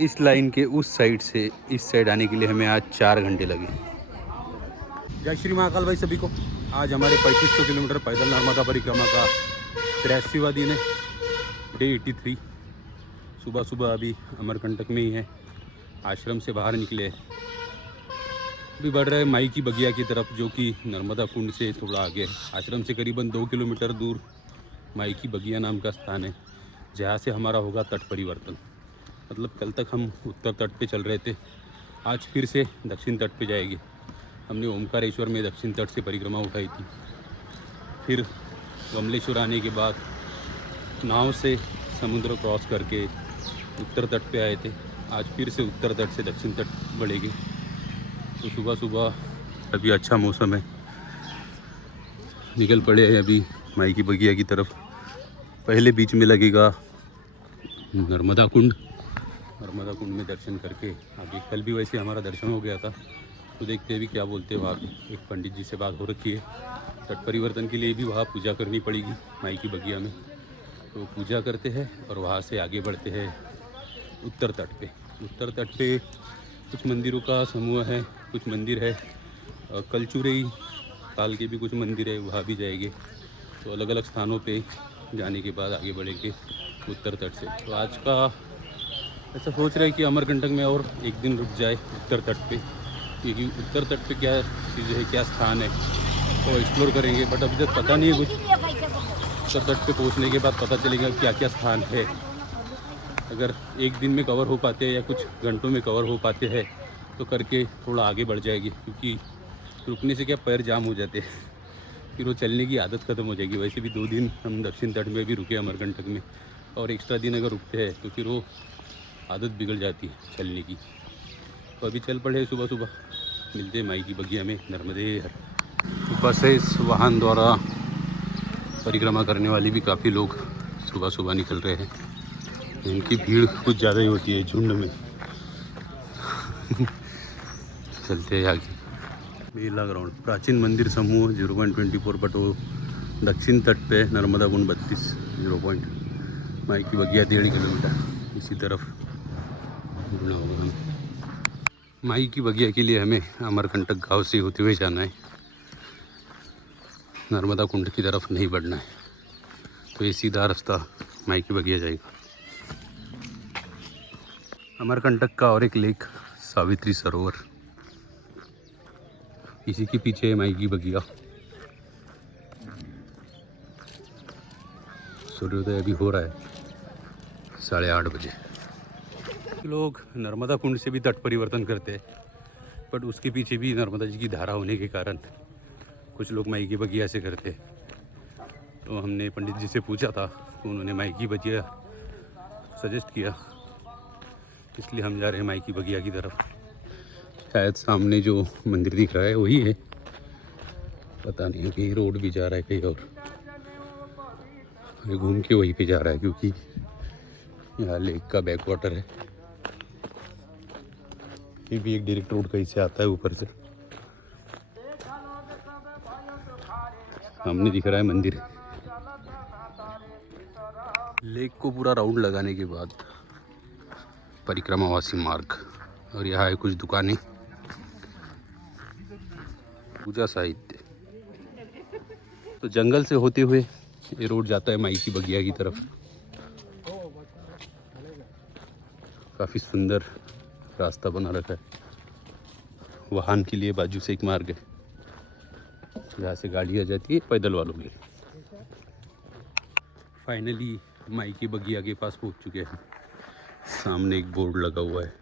इस लाइन के उस साइड से इस साइड आने के लिए हमें आज 4 घंटे लगे। जय श्री महाकाल भाई सभी को। आज हमारे 3500 किलोमीटर पैदल नर्मदा परिक्रमा का 83वां दिन है, डे 83। सुबह सुबह अभी अमरकंटक में ही है, आश्रम से बाहर निकले, अभी बढ़ रहे माई की बगिया की तरफ, जो कि नर्मदा कुंड से थोड़ा आगे है। आश्रम से करीबन 2 किलोमीटर दूर माई की बगिया नाम का स्थान है, जहाँ से हमारा होगा तट परिवर्तन। मतलब कल तक हम उत्तर तट पे चल रहे थे, आज फिर से दक्षिण तट पे जाएंगे। हमने ओमकारेश्वर में दक्षिण तट से परिक्रमा उठाई थी, फिर कमलेश्वर आने के बाद नाव से समुद्र क्रॉस करके उत्तर तट पे आए थे। आज फिर से उत्तर तट से दक्षिण तट बढ़ेंगे। तो सुबह सुबह अभी अच्छा मौसम है, निकल पड़े हैं अभी माई की बगिया की तरफ। पहले बीच में लगेगा नर्मदा कुंड, नर्मदा कुंड में दर्शन करके आगे। कल भी वैसे हमारा दर्शन हो गया था, तो देखते हैं भी क्या बोलते हैं वहाँ पे। एक पंडित जी से बात हो रखी है, तट परिवर्तन के लिए भी वहाँ पूजा करनी पड़ेगी माई की बगिया में। तो पूजा करते हैं और वहाँ से आगे बढ़ते हैं उत्तर तट पे। उत्तर तट पे कुछ मंदिरों का समूह है, कुछ मंदिर है, कलचुरई काल के भी कुछ मंदिर है, वहाँ भी जाएंगे। तो अलग अलग स्थानों पे जाने के बाद आगे बढ़ेंगे उत्तर तट से। तो आज का ऐसा सोच रहे हैं कि अमरकंटक में और एक दिन रुक जाए उत्तर तट पे, क्योंकि उत्तर तट पे क्या चीज़ें है, क्या स्थान है, तो एक्सप्लोर करेंगे। बट अभी तक पता नहीं है कुछ। उत्तर तट पे पहुंचने के बाद पता चलेगा क्या क्या स्थान है। अगर एक दिन में कवर हो पाते हैं या कुछ घंटों में कवर हो पाते हैं तो करके थोड़ा आगे बढ़ जाएगी, क्योंकि रुकने से क्या पैर जाम हो जाते हैं, फिर वो चलने की आदत ख़त्म हो जाएगी। वैसे भी 2 दिन हम दक्षिण तट में भी रुके अमरकंटक में, और एक्स्ट्रा दिन अगर रुकते हैं तो फिर वो आदत बिगड़ जाती है चलने की। तो अभी चल पड़े सुबह सुबह, मिलते हैं माई की बगिया में नर्मदे हर। बसेस वाहन द्वारा परिक्रमा करने वाली भी काफ़ी लोग सुबह सुबह निकल रहे हैं। इनकी भीड़ कुछ ज़्यादा ही होती है झुंड में। चलते हैं आगे। मेला ग्राउंड, प्राचीन मंदिर समूह 0.24 बटो, दक्षिण तट पे नर्मदा कुंड 32 0. माई की बगिया 1.5 किलोमीटर इसी तरफ। माई की बगिया के लिए हमें अमरकंटक गांव से होते हुए जाना है, नर्मदा कुंड की तरफ नहीं बढ़ना है। तो ये सीधा रास्ता माई की बगिया जाएगा। अमरकंटक का और एक लेक सावित्री सरोवर, इसी के पीछे है माई की बगिया। सूर्योदय अभी हो रहा है 8:30 बजे। लोग नर्मदा कुंड से भी तट परिवर्तन करते हैं, बट उसके पीछे भी नर्मदा जी की धारा होने के कारण कुछ लोग माई की बगिया से करते हैं। तो हमने पंडित जी से पूछा था, तो उन्होंने माई की बगिया सजेस्ट किया, इसलिए हम जा रहे हैं माई की बगिया की तरफ। शायद सामने जो मंदिर दिख रहा है वही है, पता नहीं, कहीं रोड भी जा रहा है कहीं और। घूम के वहीं पे जा रहा है, क्योंकि यहाँ लेक का बैक वाटर है। ये भी एक डायरेक्ट रोड कहीं से आता है ऊपर से। सामने दिख रहा है मंदिर। लेक को पूरा राउंड लगाने के बाद परिक्रमावासी मार्ग, और यहाँ है कुछ दुकानें, पूजा साहित्य। तो जंगल से होते हुए ये रोड जाता है माई की बगिया की तरफ। काफ़ी सुंदर रास्ता बना रखा है, वाहन के लिए बाजू से एक मार्ग है जहाँ से गाड़ियाँ जाती है, पैदल वालों के लिए। फाइनली माई की बगिया के पास पहुँच चुके हैं। सामने एक बोर्ड लगा हुआ है,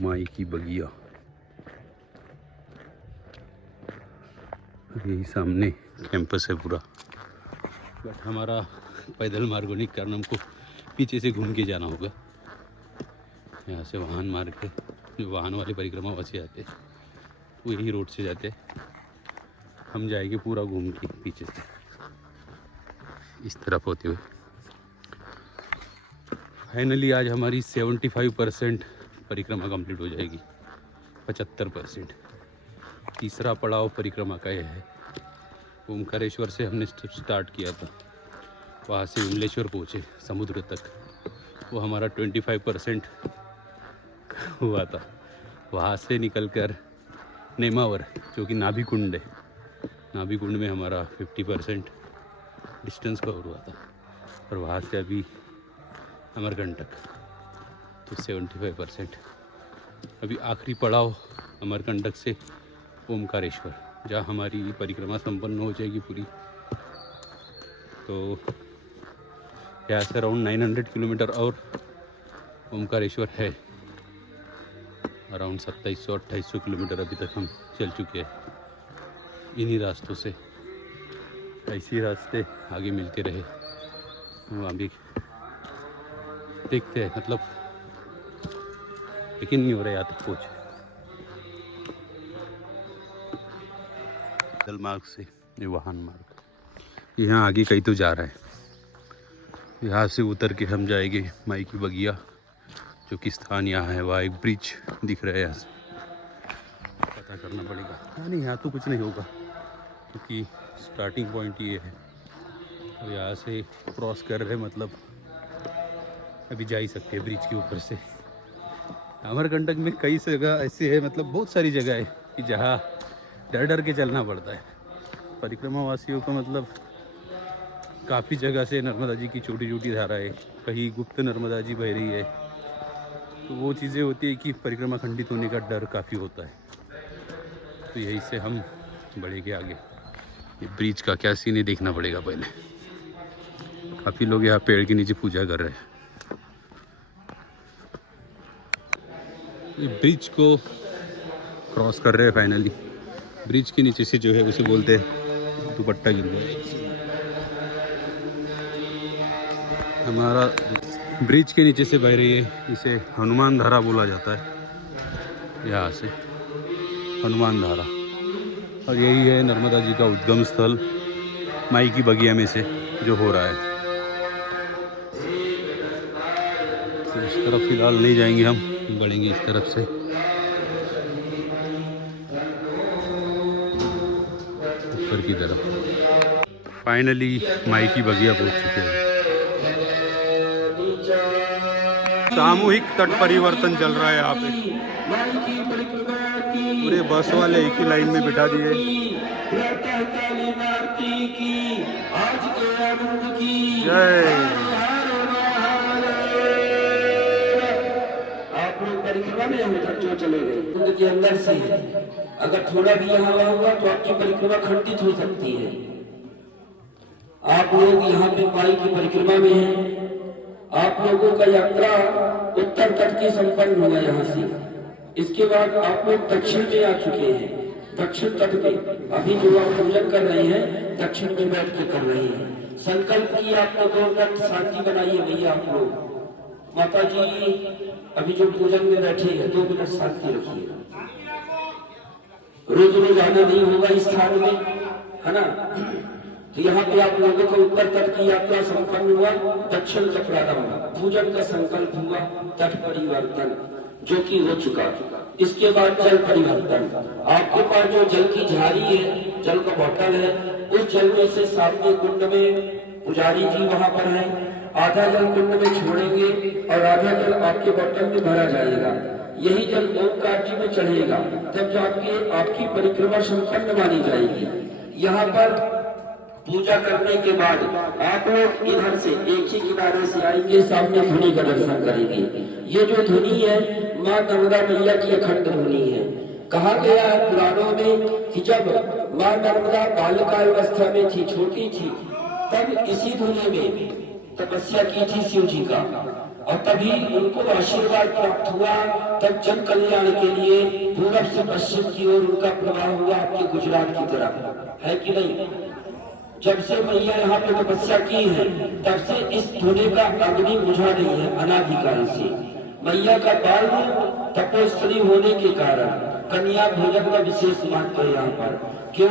माई की बगिया। यही सामने कैंपस है पूरा, बट हमारा पैदल मार्ग होने के कारण हमको पीछे से घूम के जाना होगा। यहाँ से वाहन मार्ग है, जो वाहन वाले परिक्रमा वैसे आते हैं वो यही रोड से जाते हैं। हम जाएंगे पूरा घूम के पीछे से इस तरफ होते हुए। फाइनली आज हमारी 75% परिक्रमा कंप्लीट हो जाएगी, 75%। तीसरा पड़ाव परिक्रमा का यह है। ओमकारेश्वर से हमने स्टार्ट किया था, वहाँ से विमलेश्वर पहुँचे समुद्र तक, वो हमारा 25% हुआ था। वहाँ से निकलकर नेमावर जो कि नाभि कुंड है, नाभि कुंड में हमारा 50% डिस्टेंस कवर हुआ था। और वहाँ से अभी अमरकंटक तो 75%। अभी आखिरी पड़ाव अमरकंटक से ओमकारेश्वर, जहाँ हमारी परिक्रमा संपन्न हो जाएगी पूरी। तो यहाँ से अराउंड 900 किलोमीटर और ओमकारेश्वर है। अराउंड 2700-2800 किलोमीटर अभी तक हम चल चुके हैं इन्हीं रास्तों से। ऐसे ही रास्ते आगे मिलते रहे, वहाँ भी देखते हैं। मतलब यकीन नहीं हो रहा यहाँ तक पहुँचे। जल मार्ग से ये वाहन मार्ग यहाँ आगे कहीं तो जा रहा है। यहाँ से उतर के हम जाएंगे माई की बगिया, जो कि स्थान यहाँ है। वहाँ एक ब्रिज दिख रहा है, यहाँ से पता करना पड़ेगा। हाँ नहीं, यहाँ तो कुछ नहीं होगा क्योंकि स्टार्टिंग पॉइंट ये है। और यहाँ से क्रॉस कर रहे, मतलब अभी जा ही सकते हैं ब्रिज के ऊपर से। अमरकंटक में कई जगह ऐसे है, मतलब बहुत सारी जगह है कि जहाँ डर डर के चलना पड़ता है। परिक्रमा वासियों को मतलब काफ़ी जगह से नर्मदा जी की छोटी छोटी धारा है, कहीं गुप्त नर्मदा जी बह रही है। तो वो चीज़ें होती है कि परिक्रमा खंडित होने का डर काफ़ी होता है। तो यही से हम बढ़ेंगे आगे। ये ब्रिज का क्या सीन है देखना पड़ेगा पहले। काफ़ी लोग यहाँ पेड़ के नीचे पूजा कर रहे हैं। ये ब्रिज को क्रॉस कर रहे हैं फाइनली। ब्रिज के नीचे से जो है उसे बोलते हैं दुपट्टा गिर गया। हमारा ब्रिज के नीचे से बह रही है, इसे हनुमान धारा बोला जाता है। यहाँ से हनुमान धारा, और यही है नर्मदा जी का उद्गम स्थल माई की बगिया में से जो हो रहा है। तो इस तरफ फिलहाल नहीं जाएंगे, हम बढ़ेंगे इस तरफ से ऊपर की तरफ। फाइनली माई की बगिया पहुंच चुके हैं। सामूहिक तट परिवर्तन चल रहा है यहाँ पे। पूरे बस वाले एक ही लाइन में बिठा दिए। जय। आप लोग परिक्रमा में उधर जो चले गए कुंड के अंदर से है। अगर थोड़ा भी यहाँ होगा तो आपकी परिक्रमा खंडित हो सकती है। आप लोग यहाँ पे माई की परिक्रमा में हैं। आप लोगों का यात्रा उत्तर तट की संपन्न होगा यहाँ से। इसके बाद आप लोग दक्षिण में आ चुके हैं। दक्षिण तट में अभी जो आप पूजन कर रहे हैं दक्षिण में बैठ के कर रहे हैं। संकल्प की आपने 2 मिनट शांति बनाई है भैया। आप लोग माता जी अभी जो पूजन में बैठे हैं 2 मिनट शांति रखिए। रोज रोज आना नहीं होगा इस स्थान में, है ना। तो यहाँ पे आप लोगों को उत्तर तट की यात्रा संपन्न हुआ। दक्षिण का प्रारंभ, पूजन का संकल्प हुआ, तट परिवर्तन जो कि हो चुका। इसके बाद जल परिवर्तन। आपके पास जो जल की झारी है, जल का बोतल है, उस जल में से सामने कुंड में पुजारी जी वहां पर है, आधा जल कुंड में छोड़ेंगे और आधा जल आपके बोतल में भरा जाएगा। यही जल ओमकार जी में चढ़ेगा, तब जाके आपकी परिक्रमा संपन्न मानी जाएगी। यहाँ पर पूजा करने के बाद आप लोग इधर से एक ही किनारे से आएंगे, सामने धुनी का दर्शन करेंगे। ये जो धुनी है माँ नर्मदा मैया की अखंड धुनी है। कहा गया है पुराणों में कि जब माँ नर्मदा बालिकावस्था में थी, छोटी थी, तब इसी धुनी में तपस्या की थी शिव जी का, और तभी उनको आशीर्वाद प्राप्त हुआ। तब जन कल्याण के लिए पूर्व से पश्चिम की ओर उनका प्रवाह हुआ, आपके गुजरात की तरफ, है कि नहीं। जब से मैया यहाँ पे तपस्या की है तब से इस धुनी का अग्नि बुझा नहीं है अनाधिकाल से। मैया का बाल तपोस्त्री होने के कारण कन्या भोजन का विशेष महत्व है यहाँ पर। क्यों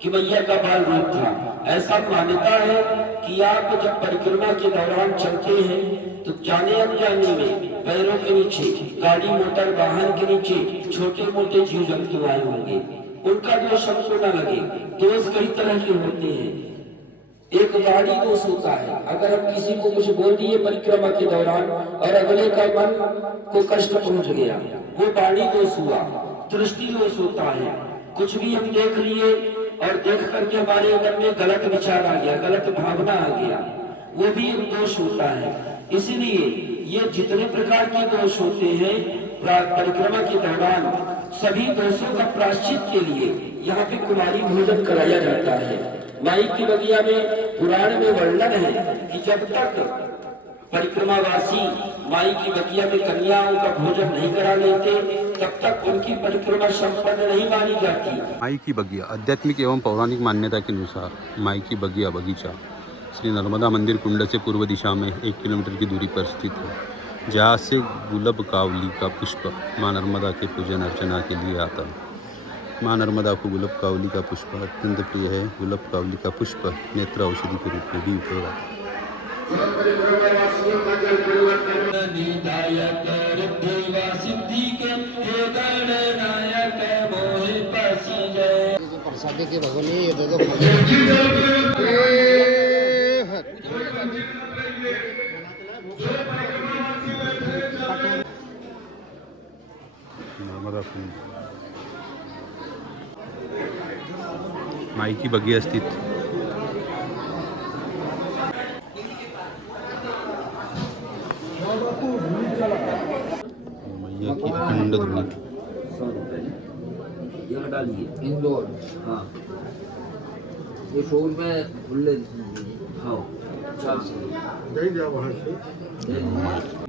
कि मैया का बाल रूप था। ऐसा मान्यता है कि आप जब परिक्रमा के दौरान चलते हैं तो जाने अनजाने में पैरों के नीचे, गाड़ी मोटर वाहन के नीचे छोटे मोटे जीव जंतु आए होंगे। उनका दोष हमको न लगे। दोष कई तरह के होते हैं। एक वाणी दोष होता है। अगर हम किसी को कुछ बोल दिए परिक्रमा के दौरान और अगले का मन को कष्ट पहुंच गया, वो वाणी दोष हुआ। दृष्टि दोष होता है, कुछ भी हम देख लिए और देख करके हमारे मन में गलत विचार आ गया, गलत भावना आ गया, वो भी एक दोष होता है। इसलिए ये जितने प्रकार के दोष होते हैं परिक्रमा के दौरान, सभी दोषों का प्रायश्चित के लिए यहाँ पे कुमारी भोजन कराया जाता है। माई की बगिया में पुराण में वर्णन है कि जब तक परिक्रमावासी माई की बगिया में कन्याओं का भोजन नहीं करा लेते, तब तक उनकी परिक्रमा संपन्न नहीं मानी जाती। माई की बगिया आध्यात्मिक एवं पौराणिक मान्यता के अनुसार माई की बगिया बगीचा श्री नर्मदा मंदिर कुंड से पूर्व दिशा में 1 किलोमीटर की दूरी पर स्थित है, जहाँ से गुलाब कावली का पुष्प माँ नर्मदा के पूजन अर्चना के लिए आता है। माँ नर्मदा को गुलाब कावली का पुष्प अत्यंत प्रिय है। गुलाब कावली का पुष्प नेत्र औषधि के रूप में भी उपयोग आता है। प्रसादी की भगवानी ये दो नर्मदा कुंड माई की बगिया स्थित मैया की अखंड धुनी। 100 रुपए यहाँ डालिए। इंदौर, हाँ ये 100 रुपये खुले। हाँ 400।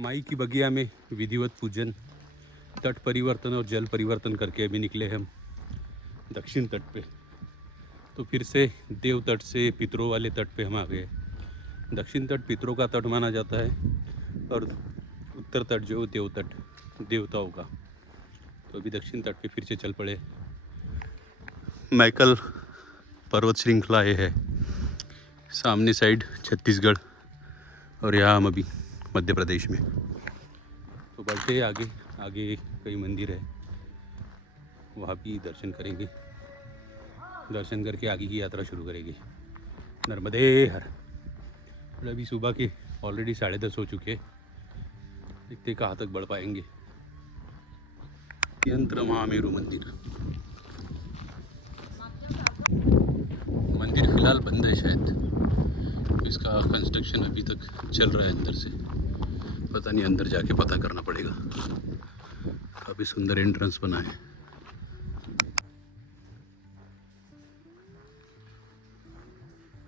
माई की बगिया में विधिवत पूजन, तट परिवर्तन और जल परिवर्तन करके अभी निकले हम दक्षिण तट पे। तो फिर से देव तट से पितरों वाले तट पे हम आ गए। दक्षिण तट पितरों का तट माना जाता है और उत्तर तट जो देव तट देवताओं का। तो अभी दक्षिण तट पे फिर से चल पड़े। मैकल पर्वत श्रृंखला ये है, सामने साइड छत्तीसगढ़ और यहाँ हम अभी मध्य प्रदेश में। तो बढ़ते आगे आगे कई मंदिर है, वहाँ भी दर्शन करेंगे। दर्शन करके आगे की यात्रा शुरू करेंगे। नर्मदे हर। अभी सुबह के ऑलरेडी 10:30 हो चुके हैं, देखते कहाँ तक बढ़ पाएंगे। यंत्र महामेरु मंदिर। मंदिर फिलहाल बंद है शायद, तो इसका कंस्ट्रक्शन अभी तक चल रहा है अंदर से। पता नहीं, अंदर जाके पता करना पड़ेगा। काफ़ी सुंदर एंट्रेंस बना है।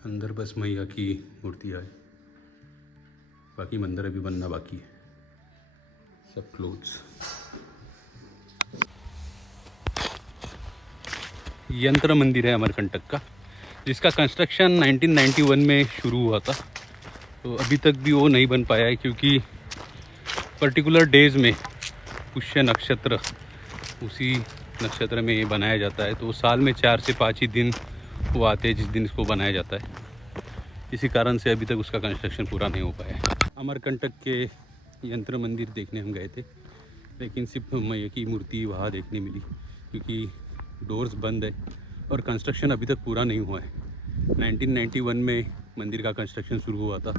अंदर बस मैया की मूर्तियाँ है, बाकी मंदिर अभी बनना बाकी है, सब क्लोज। यंत्र मंदिर है अमरकंटक का, जिसका कंस्ट्रक्शन 1991 में शुरू हुआ था। तो अभी तक भी वो नहीं बन पाया है, क्योंकि पर्टिकुलर डेज में पुष्य नक्षत्र, उसी नक्षत्र में ये बनाया जाता है। तो साल में 4 से 5 ही दिन वो आते हैं जिस दिन इसको बनाया जाता है। इसी कारण से अभी तक उसका कंस्ट्रक्शन पूरा नहीं हो पाया है। अमरकंटक के यंत्र मंदिर देखने हम गए थे, लेकिन सिर्फ मैया की मूर्ति वहाँ देखने मिली, क्योंकि डोर्स बंद है और कंस्ट्रक्शन अभी तक पूरा नहीं हुआ है। 1991 में मंदिर का कंस्ट्रक्शन शुरू हुआ था,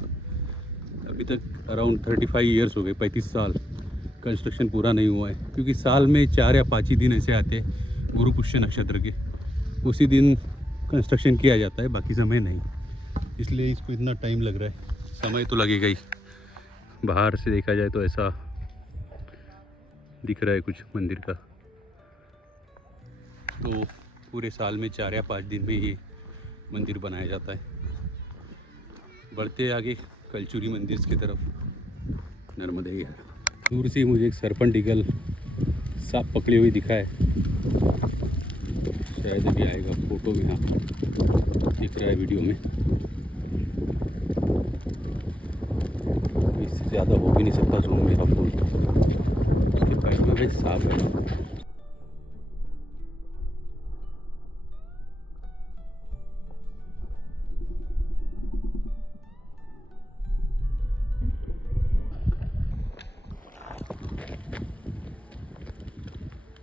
अभी तक अराउंड 35 ईयर्स हो गए, 35 साल कंस्ट्रक्शन पूरा नहीं हुआ है। क्योंकि साल में 4 या 5 ही दिन ऐसे आते हैं गुरु पुष्य नक्षत्र के, उसी दिन कंस्ट्रक्शन किया जाता है, बाकी समय नहीं। इसलिए इसको इतना टाइम लग रहा है। समय तो लगेगा ही। बाहर से देखा जाए तो ऐसा दिख रहा है कुछ मंदिर का। तो पूरे साल में 4 या 5 दिन में ये मंदिर बनाया जाता है। बढ़ते आगे कलचुरी मंदिर की तरफ। नर्मदे हर। दूर से मुझे एक सरपंच ईगल सांप पकड़े हुए दिखा है, शायद अभी आएगा। फोटो भी हाँ दिख रहा है वीडियो में। इससे ज़्यादा हो भी नहीं सकता जूम मेरा फोन। इसके पैर में भी सांप है।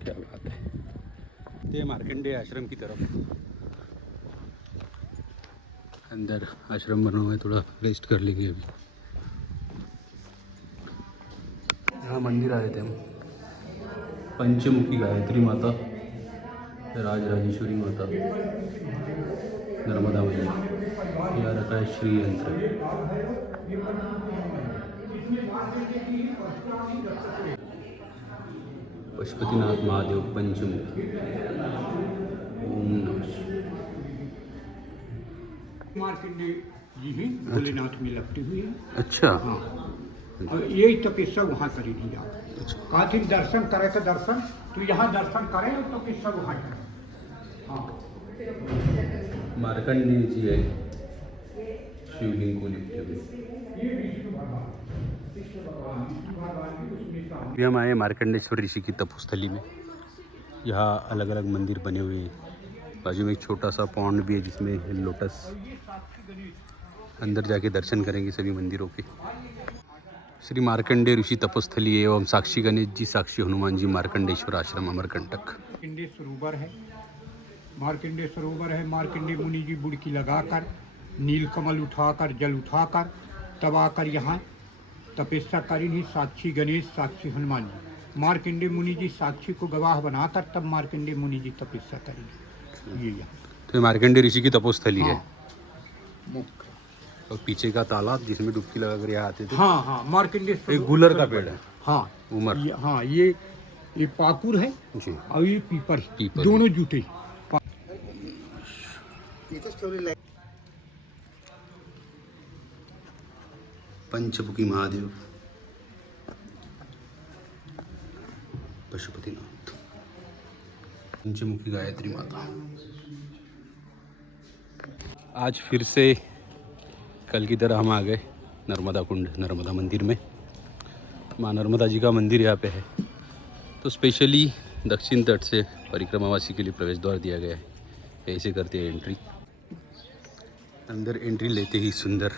क्या बात है। मार्कंडेय आश्रम की तरफ अंदर आश्रम बना हुआ है, थोड़ा रेस्ट कर लेंगे अभी। यहाँ मंदिर आए थे हम, पंचमुखी गायत्री माता, राजराजेश्वरी माता, नर्मदा मैया, यहाँ रखा है श्री यंत्र। पशुपतिनाथ महादेव पंचमुखी। ओम नमः शिवाय। मार्कंडेय जी ही भोलेनाथ में लगती हुई है। अच्छा। हाँ, और यही तपस्या वहाँ करी थी आप। अच्छा। कहा थी दर्शन करे तो दर्शन, तो यहाँ दर्शन करे और तपस्या वहाँ करे। हाँ, मार्कंडेय जी है शिवलिंग को लिखते हुए। ये विष्णु भगवान की उसमें सामने। अभी हम आए मार्कंडेश्वर ऋषि की तपोस्थली में। यहाँ अलग अलग मंदिर बने हुए हैं, बाजू में एक छोटा सा पॉन्ड भी है जिसमें लोटस। अंदर जाके दर्शन करेंगे सभी मंदिरों के। श्री मार्कंडेय ऋषि तपोस्थली एवं साक्षी गणेश जी, साक्षी हनुमान जी, मार्कंडेश्वर आश्रम, अमरकंटक। मार्कंडेय सरोवर है, मार्कंडेय सरोवर है। मार्कंडेय मुनि जी बुड़की लगाकर, नीलकमल उठाकर, जल उठाकर तब आकर यहाँ तपस्या करी थी। साक्षी गणेश, साक्षी हनुमान जी, मार्कंडेय मुनि जी साक्षी को गवाह बनाकर तब मार्कंडेय मुनि जी तपस्या करी। ये यहाँ तो ये मार्कंडेय ऋषि की तपोस्थली है। हाँ। और पीछे का तालाब जिसमें डुबकी लगा कर यहाँ आते थे। हाँ हाँ, मार्कंडेय एक गुलर का पेड़ है। हाँ, उमर। हाँ, ये पाकुर है जी। और ये पीपर, पीपर दोनों जुटे। पंचमुखी महादेव, पशुपतिनाथ, पंचमुखी गायत्री माता। आज फिर से कल की तरह हम आ गए नर्मदा कुंड, नर्मदा मंदिर में। माँ नर्मदा जी का मंदिर यहाँ पे है, तो स्पेशली दक्षिण तट से परिक्रमावासी के लिए प्रवेश द्वार दिया गया है। ऐसे करते हैं एंट्री। अंदर एंट्री लेते ही सुंदर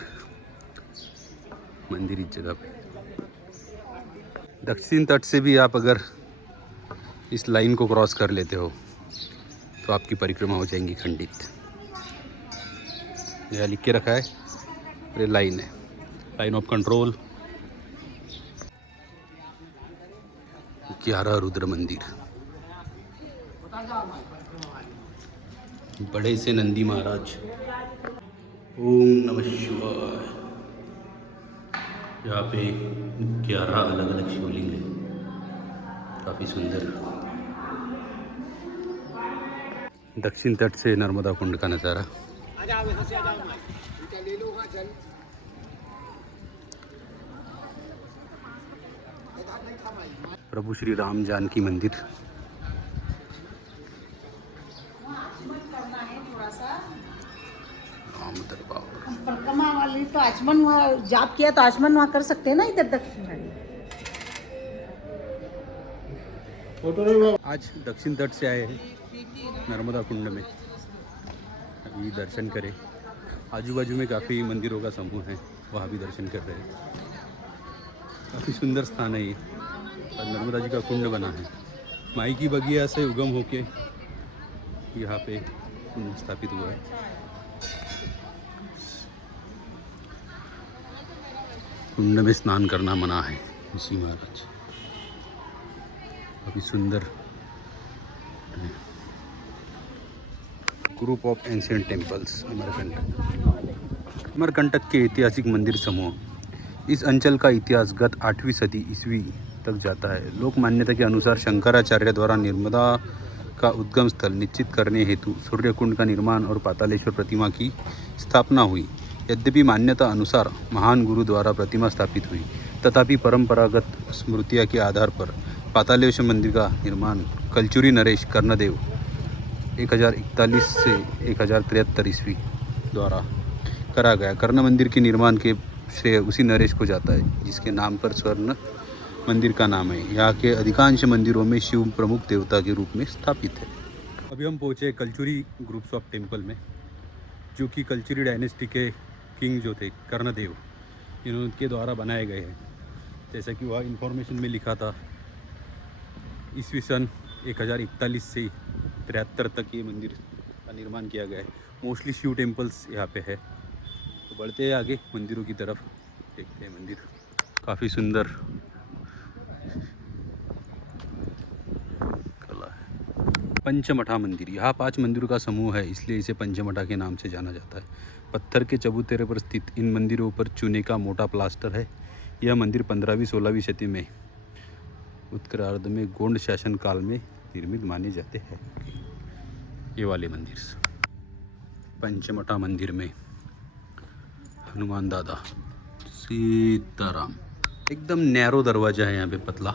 मंदिर इस जगह पे। दक्षिण तट से भी आप अगर इस लाइन को क्रॉस कर लेते हो तो आपकी परिक्रमा हो जाएंगी खंडित। यह लिख के रखा है, ये लाइन है, लाइन ऑफ कंट्रोल। 11 रुद्र मंदिर, बड़े से नंदी महाराज। ओम नमः शिवाय। यहाँ पे 11 अलग अलग शिवलिंग है, काफ़ी सुंदर। दक्षिण तट से नर्मदा कुंड का नज़ारा। प्रभु श्री राम जानकी मंदिर। राम दरबार। परिक्रमा वाली तो आचमन वहाँ जाप किया तो आचमन वहाँ कर सकते हैं ना, इधर दक्षिण साइड। आज दक्षिण तट से आए हैं नर्मदा कुंड में, अभी दर्शन करें। आजू बाजू में काफ़ी मंदिरों का समूह है, वहाँ भी दर्शन कर रहे हैं। काफ़ी सुंदर स्थान है ये, और नर्मदा जी का कुंड बना है। माई की बगिया से उगम होके यहाँ पे कुंड स्थापित हुआ है। कुंड में स्नान करना मना है, ऋषि महाराज। काफ़ी सुंदर group of ancient temples, Amarkantak. Amarkantak के ऐतिहासिक मंदिर समूह। इस अंचल का इतिहास गत 8वीं सदी ईस्वी तक जाता है। लोक मान्यता के अनुसार शंकराचार्य द्वारा नर्मदा का उद्गम स्थल निश्चित करने हेतु सूर्यकुंड का निर्माण और पातालेश्वर प्रतिमा की स्थापना हुई। यद्यपि मान्यता अनुसार महान गुरु द्वारा प्रतिमा स्थापित हुई, तथापि परंपरागत स्मृतियों के आधार पर पातालेश्वर मंदिर का निर्माण कलचुरी नरेश कर्णदेव 1041 से 1073 ईस्वी द्वारा करा गया। कर्ण मंदिर के निर्माण के श्रेय उसी नरेश को जाता है जिसके नाम पर स्वर्ण मंदिर का नाम है। यहाँ के अधिकांश मंदिरों में शिव प्रमुख देवता के रूप में स्थापित है। अभी हम पहुँचे कलचुरी ग्रुप्स ऑफ टेम्पल में, जो कि कलचुरी डायनेस्टी के किंग जो थे कर्णदेव, इनके द्वारा बनाए गए हैं। जैसा कि वह इन्फॉर्मेशन में लिखा था, ईस्वी सन 1041 से 73 तक ये मंदिर का निर्माण किया गया है। मोस्टली शिव टेम्पल्स यहाँ पे है। बढ़ते हैं आगे मंदिरों की तरफ, देखते हैं मंदिर काफ़ी सुंदर कला है। पंचमठा मंदिर, यहाँ 5 मंदिरों का समूह है, इसलिए इसे पंचमठा के नाम से जाना जाता है। पत्थर के चबूतरे पर स्थित इन मंदिरों पर चूने का मोटा प्लास्टर है। यह मंदिर 15वीं-16वीं शती में उत्तरार्ध में गोंड शासन काल में निर्मित माने जाते हैं। ये वाले मंदिर पंचमठा मंदिर में हनुमान दादा, सीताराम, एकदम नैरो दरवाजा है यहाँ पे, पतला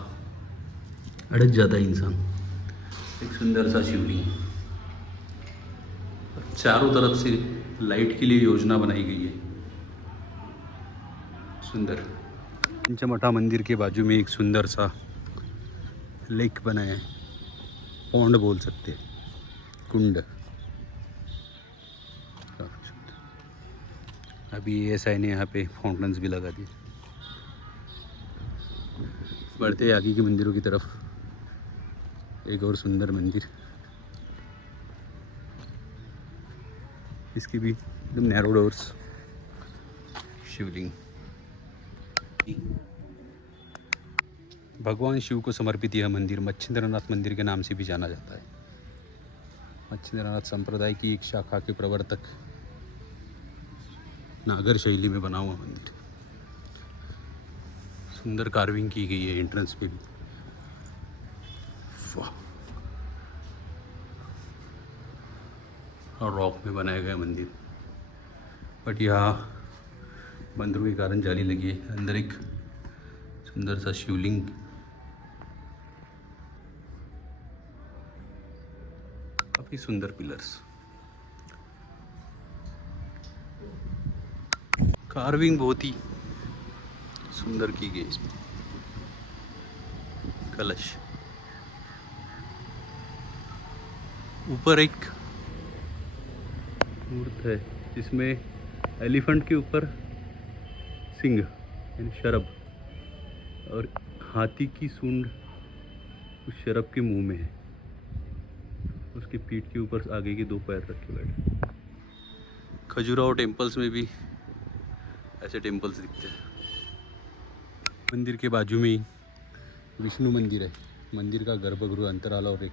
अड़क जाता है इंसान। एक सुंदर सा शिवलिंग, चारों तरफ से लाइट के लिए योजना बनाई गई है, सुंदर। पंचमठा मंदिर के बाजू में एक सुंदर सा लेक बना है, पौंड बोल सकते हैं, कुंड। अभी ASI ने यहाँ पे फाउंटेन्स भी लगा दिए। बढ़ते आगे के मंदिरों की तरफ, एक और सुंदर मंदिर, इसकी भी एकदम नैरो डोर्स, शिवलिंग। भगवान शिव को समर्पित यह मंदिर मच्छिंद्रनाथ मंदिर के नाम से भी जाना जाता है। मच्छिंद्रनाथ संप्रदाय की एक शाखा के प्रवर्तक, नागर शैली में बना हुआ मंदिर, सुंदर कार्विंग की गई है एंट्रेंस पे भी। वाह, और रॉक में बनाया गया मंदिर, बट यहाँ बंदरों के कारण जाली लगी है। अंदर एक सुंदर सा शिवलिंग, काफी सुंदर पिलर्स, कार्विंग बहुत ही सुंदर की गई इसमें। कलश, ऊपर एक मूर्त है जिसमें एलिफेंट के ऊपर सिंह यानी शरब, और हाथी की सूंड उस शरब के मुंह में है। उसकी पीठ के ऊपर आगे के 2 पैर रखे बैठे। खजुराहो टेम्पल्स में भी ऐसे टेम्पल्स दिखते हैं। मंदिर के बाजू में ही विष्णु मंदिर है। मंदिर का गर्भगृह, अंतराल और एक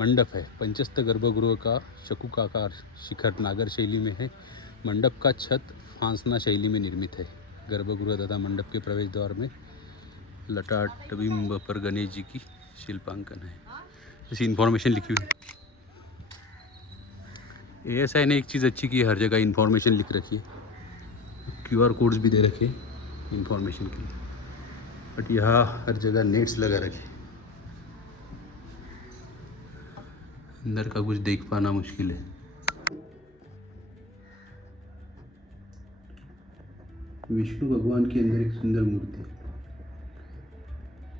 मंडप है। पंचस्थ गर्भगृह का शकुकाकार शिखर नागर शैली में है। मंडप का छत फांसना शैली में निर्मित है। गर्भगृह तथा मंडप के प्रवेश द्वार में लटाट बिंब पर गणेश जी की शिल्पांकन है। ऐसी इन्फॉर्मेशन लिखी हुई है। ASI ने एक चीज़ अच्छी की है, हर जगह इन्फॉर्मेशन लिख रखी है। QR कोड्स भी दे रखे इंफॉर्मेशन के लिए, बट यहाँ हर जगह नेट्स लगा रखे, अंदर का कुछ देख पाना मुश्किल है। विष्णु भगवान के अंदर एक सुंदर मूर्ति है,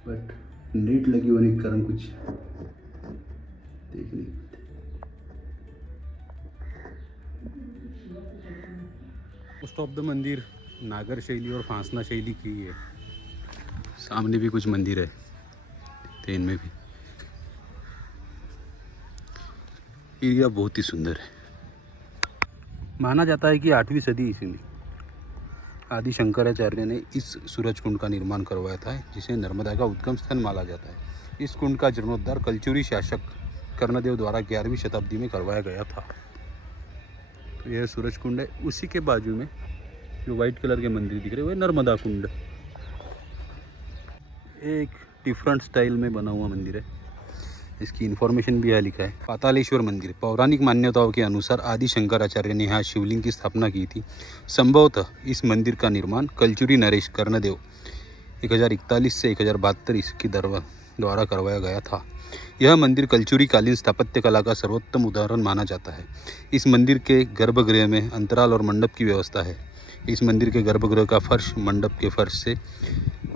बट नेट लगी होने के कारण कुछ देख नहीं पाते। मोस्ट ऑफ द मंदिर नागर शैली और फांसना शैली की है। सामने भी कुछ मंदिर है, तो इनमें भी एरिया बहुत ही सुंदर है। माना जाता है कि 8वीं सदी ईस्वी में आदि शंकराचार्य ने इस सूरज कुंड का निर्माण करवाया था, जिसे नर्मदा का उद्गम स्थल माना जाता है। इस कुंड का जीर्णोद्धार कलचुरी शासक कर्णदेव द्वारा 11वीं शताब्दी में करवाया गया था। तो यह सूरज कुंड है। उसी के बाजू में जो वाइट कलर के मंदिर दिख रहे हैं वो नर्मदा कुंड, एक डिफरेंट स्टाइल में बना हुआ मंदिर है। इसकी इन्फॉर्मेशन भी यहाँ लिखा है। पातालेश्वर मंदिर, पौराणिक मान्यताओं के अनुसार आदि शंकराचार्य ने यहाँ शिवलिंग की स्थापना की थी। संभवतः इस मंदिर का निर्माण कलचुरी नरेश कर्णदेव 1041 से 1072 ईस्वी द्वारा करवाया गया था। यह मंदिर कलचुरी कालीन स्थापत्य कला का सर्वोत्तम उदाहरण माना जाता है। इस मंदिर के गर्भगृह में अंतराल और मंडप की व्यवस्था है। इस मंदिर के गर्भगृह का फर्श मंडप के फर्श से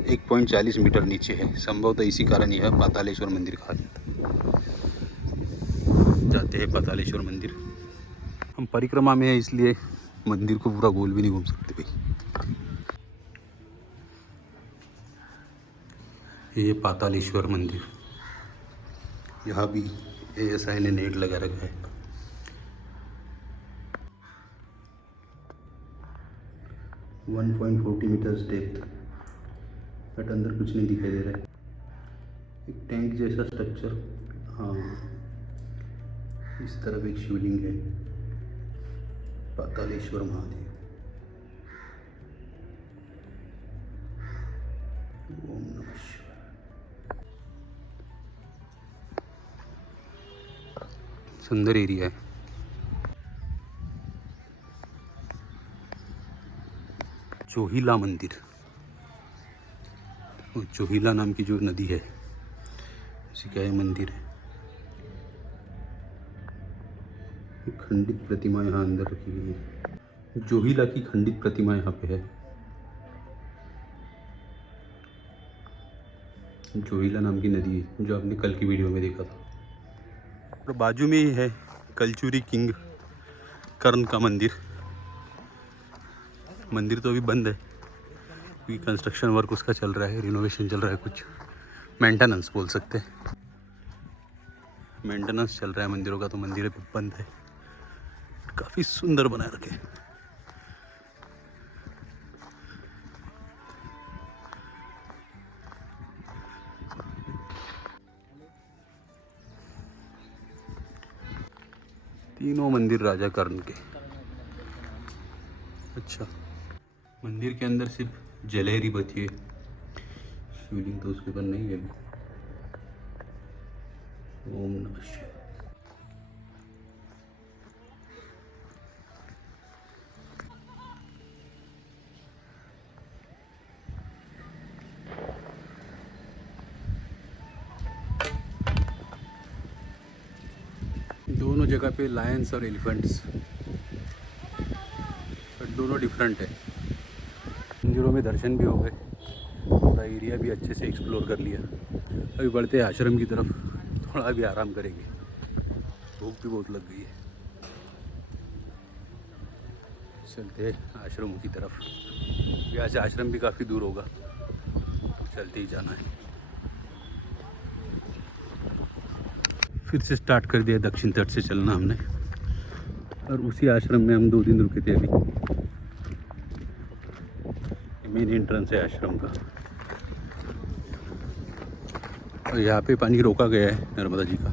1.40 मीटर नीचे है। संभवतः इसी कारण यह पातालेश्वर मंदिर कहा जाता है। जाते हैं पातालेश्वर मंदिर। हम परिक्रमा में है, इसलिए मंदिर को पूरा गोल भी नहीं घूम सकते भाई। ये पातालेश्वर मंदिर, यहाँ भी ASI ने नेट लगा रखा है। 1.40 मीटर्स डेप्थ, बट अंदर कुछ नहीं दिखाई दे रहा है। एक टैंक जैसा स्ट्रक्चर, हाँ इस तरफ एक शिवलिंग है, पातालेश्वर महादेव। ओम नमः शिवाय। सुंदर एरिया है। जोहिला मंदिर, और जोहिला नाम की जो नदी है उसी का यह मंदिर है। खंडित प्रतिमा यहाँ अंदर रखी गई है। जोहिला की खंडित प्रतिमा यहाँ पे है। जोहिला नाम की नदी है जो आपने कल की वीडियो में देखा था। और बाजू में ही है कलचुरी किंग कर्ण का मंदिर। मंदिर तो अभी बंद है क्योंकि कंस्ट्रक्शन वर्क उसका चल रहा है, रिनोवेशन चल रहा है, कुछ मेंटेनेंस बोल सकते हैं। मेंटेनेंस चल रहा है मंदिरों का, तो मंदिर अभी बंद है। काफ़ी सुंदर बना रखे हैं। तीनों मंदिर राजा कर्ण के। अच्छा, मंदिर के अंदर सिर्फ जलेहरी बची है, शिवलिंग तो उसके ऊपर नहीं है। ओम नमः शिवाय। दोनों जगह पे लायंस और एलिफेंट्स, बट दोनों डिफरेंट है। मंदिरों में दर्शन भी हो गए, थोड़ा एरिया भी अच्छे से एक्सप्लोर कर लिया। अभी बढ़ते हैं आश्रम की तरफ, थोड़ा भी आराम करेंगे, भूख भी बहुत लग गई है। चलते हैं आश्रमों की तरफ। यहाँ से आश्रम भी काफ़ी दूर होगा, चलते ही जाना है। फिर से स्टार्ट कर दिया दक्षिण तट से चलना हमने, और उसी आश्रम में हम 2 दिन रुके थे। अभी मेन एंट्रेंस है आश्रम का, और यहाँ पे पानी रोका गया है, नर्मदा जी का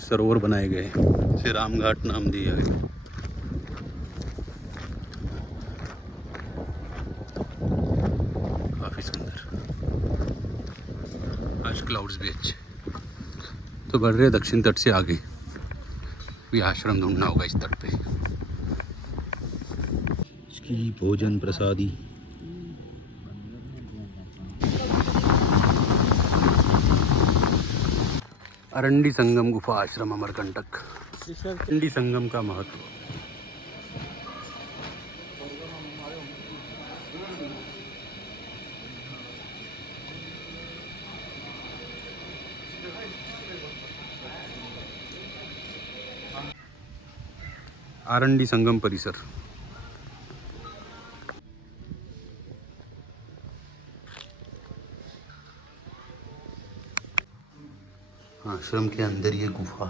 सरोवर बनाए गए हैं, इसे राम घाट नाम दिया गया। काफ़ी सुंदर, आज क्लाउड्स भी अच्छे। तो बढ़ रहे दक्षिण तट से आगे, भी आश्रम ढूंढना होगा इस तट पे। इसकी भोजन प्रसादी। अरंडी संगम गुफा आश्रम अमरकंटक। अरंडी संगम का महत्व। आरंडी संगम परिसर। आश्रम के अंदर ये गुफा,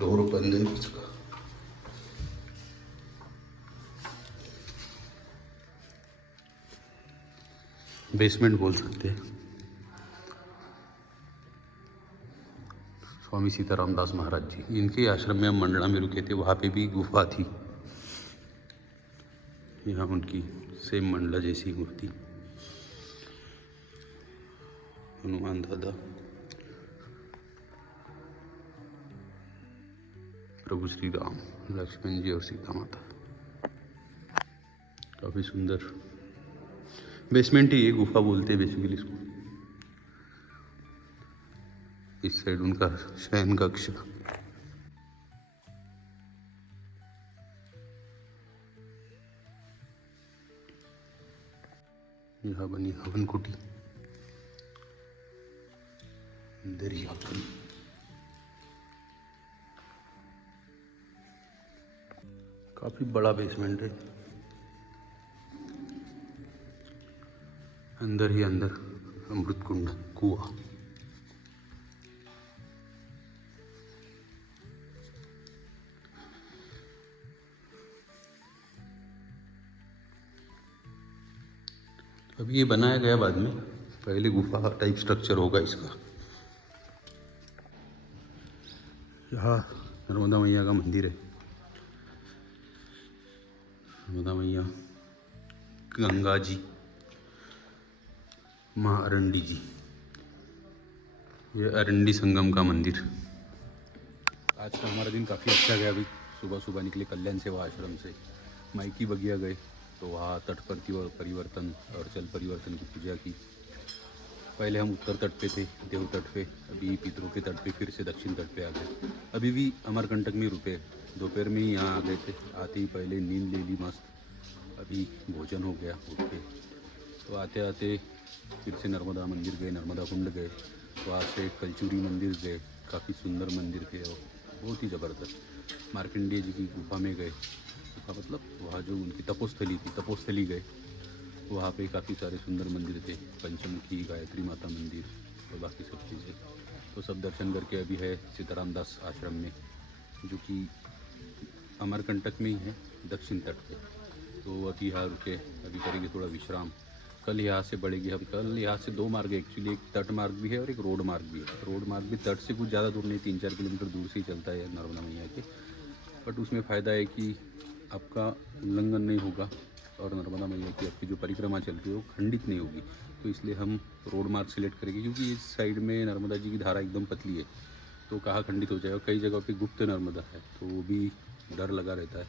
डोर बंद है इसका। बेसमेंट बोल सकते हैं। स्वामी सीताराम दास महाराज जी, इनके आश्रम में हम मंडला में रुके थे, वहाँ पे भी गुफा थी। यहाँ उनकी सेम मंडला जैसी मूर्ति, हनुमान दादा, प्रभु श्री राम, लक्ष्मण जी और सीता माता। काफ़ी सुंदर बेसमेंट ही, ये गुफा बोलते हैं बेसिकली इसको। इस साइड उनका शयन कक्ष। यहाँ बनी हवन कुटी, अंदर ही हवन। काफी बड़ा बेसमेंट है, अंदर ही अंदर अमृत कुंड कुआं। अभी ये बनाया गया बाद में, पहले गुफा टाइप स्ट्रक्चर होगा इसका। यहाँ नर्मदा मैया का मंदिर है। नर्मदा मैया, गंगा जी, माँ अरंडी जी, ये अरंडी संगम का मंदिर। आज का हमारा दिन काफ़ी अच्छा गया। अभी सुबह सुबह निकले कल्याण सेवा आश्रम से, माइकी बगिया गए, तो वहाँ तट परिवर्तन और जल परिवर्तन की पूजा की। पहले हम उत्तर तट पे थे, देव तट पे, अभी पितरों के तट पे, फिर से दक्षिण तट पे आ गए। अभी भी अमरकंटक में रुके, दोपहर में ही यहाँ आ गए थे। आते ही पहले नींद ले ली मस्त, अभी भोजन हो गया उठ के। तो आते आते फिर से नर्मदा मंदिर गए, नर्मदा कुंड गए, वहाँ से कलचूरी मंदिर गए, काफ़ी सुंदर मंदिर थे और बहुत ही ज़बरदस्त। मार्कंडेय जी की गुफा में गए, गुफा मतलब वहाँ जो उनकी तपोस्थली थी, तपोस्थली गए, वहाँ पे काफ़ी सारे सुंदर मंदिर थे, पंचमुखी, गायत्री माता मंदिर और बाकी सब चीज़ें। तो सब दर्शन करके अभी है सीताराम दास आश्रम में, जो कि अमरकंटक में ही है, दक्षिण तट पे। तो अभी यहाँ रुके, अभी करेंगे थोड़ा विश्राम। कल यहाँ से बढ़ेगी हम। कल यहाँ से 2 मार्ग है एक्चुअली, एक तट मार्ग भी है और एक रोड मार्ग भी है। रोड मार्ग भी तट से कुछ ज़्यादा दूर नहीं, 3-4 किलोमीटर दूर से ही चलता है नर्मदा मैया के। बट उसमें फ़ायदा है कि आपका उल्लंघन नहीं होगा और नर्मदा मैया की आपकी जो परिक्रमा चल रही है वो खंडित नहीं होगी। तो इसलिए हम रोड मार्ग सिलेक्ट करेंगे, क्योंकि इस साइड में नर्मदा जी की धारा एकदम पतली है, तो कहाँ खंडित हो जाएगा। कई जगह पे गुप्त नर्मदा है, तो वो भी डर लगा रहता है।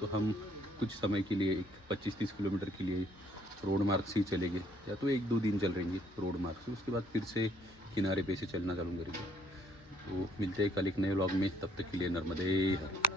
तो हम कुछ समय के लिए 25-30 किलोमीटर के लिए रोड मार्ग से ही चलेंगे, या तो 1-2 दिन चल रहेंगे रोड मार्ग से, उसके बाद फिर से किनारे पे से चलना चालू करेंगे। तो मिलते हैं कल एक नए व्लॉग में, तब तक के लिए नर्मदे हर।